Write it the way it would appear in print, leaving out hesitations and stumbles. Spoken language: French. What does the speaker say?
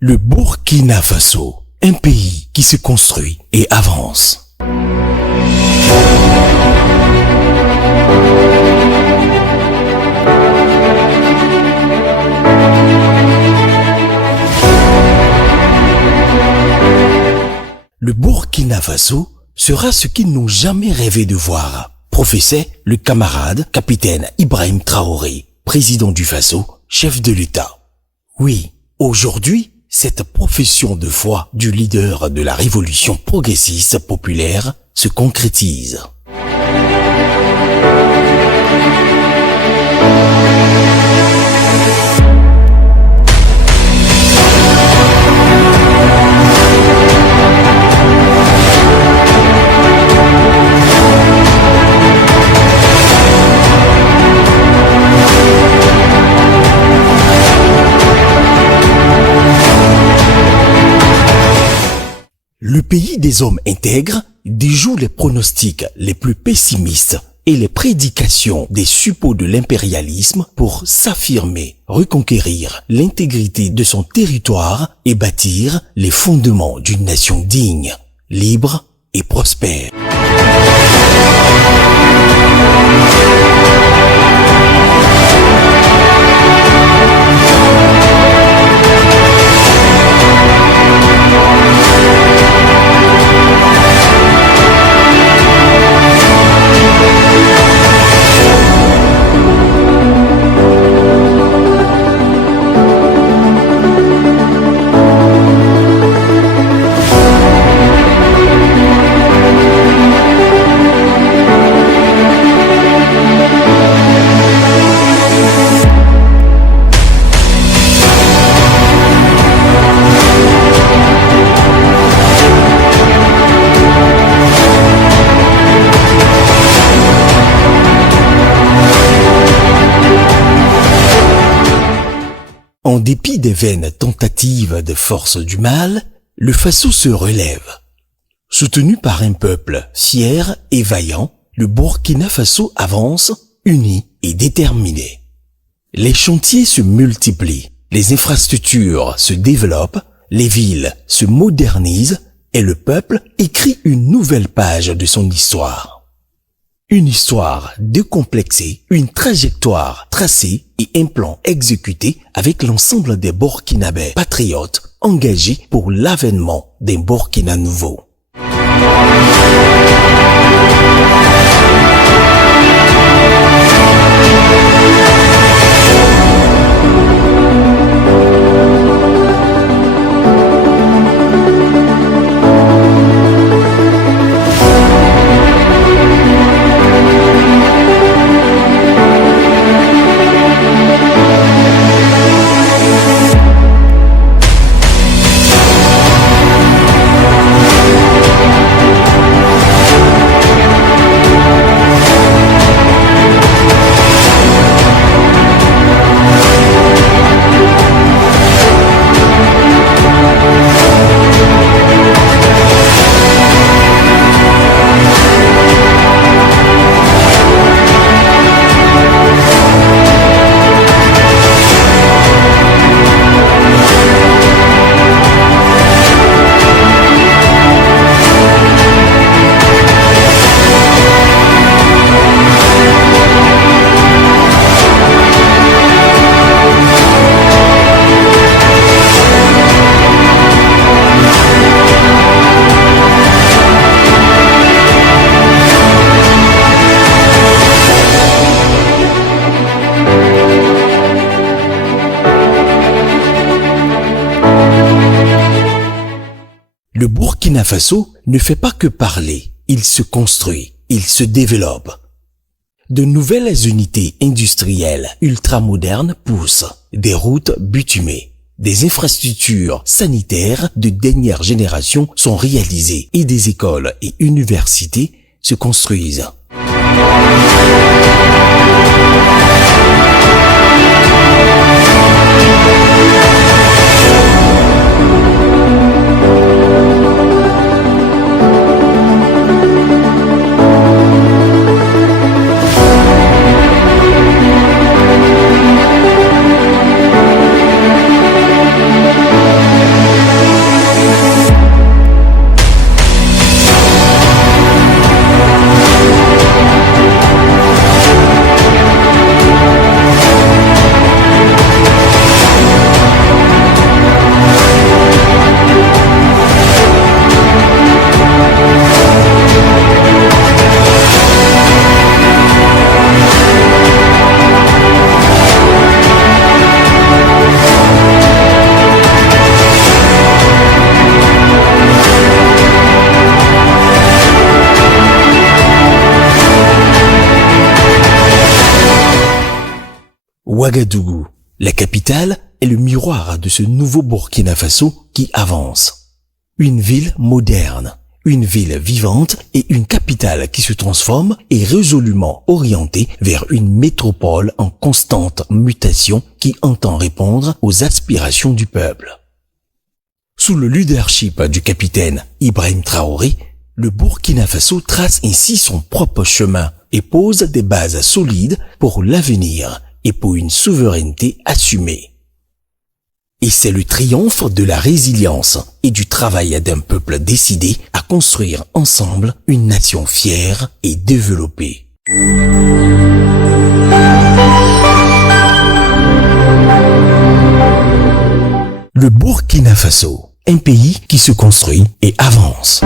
Le Burkina Faso, un pays qui se construit et avance. Le Burkina Faso sera ce qu'ils n'ont jamais rêvé de voir, professait le camarade capitaine Ibrahim Traoré, président du Faso, chef de l'État. Oui, aujourd'hui, cette profession de foi du leader de la révolution progressiste populaire se concrétise. Le pays des hommes intègres déjoue les pronostics les plus pessimistes et les prédications des suppôts de l'impérialisme pour s'affirmer, reconquérir l'intégrité de son territoire et bâtir les fondements d'une nation digne, libre et prospère. En dépit des vaines tentatives de forces du mal, le Faso se relève. Soutenu par un peuple fier et vaillant, le Burkina Faso avance, uni et déterminé. Les chantiers se multiplient, les infrastructures se développent, les villes se modernisent et le peuple écrit une nouvelle page de son histoire. Une histoire décomplexée, une trajectoire tracée et un plan exécuté avec l'ensemble des Burkinabés patriotes engagés pour l'avènement d'un Burkina nouveau. Le Burkina Faso ne fait pas que parler, il se construit, il se développe. De nouvelles unités industrielles ultramodernes poussent, des routes bitumées, des infrastructures sanitaires de dernière génération sont réalisées et des écoles et universités se construisent. Ouagadougou, la capitale, est le miroir de ce nouveau Burkina Faso qui avance. Une ville moderne, une ville vivante et une capitale qui se transforme et résolument orientée vers une métropole en constante mutation qui entend répondre aux aspirations du peuple. Sous le leadership du capitaine Ibrahim Traoré, le Burkina Faso trace ainsi son propre chemin et pose des bases solides pour l'avenir et pour une souveraineté assumée. Et c'est le triomphe de la résilience et du travail d'un peuple décidé à construire ensemble une nation fière et développée. Le Burkina Faso, un pays qui se construit et avance.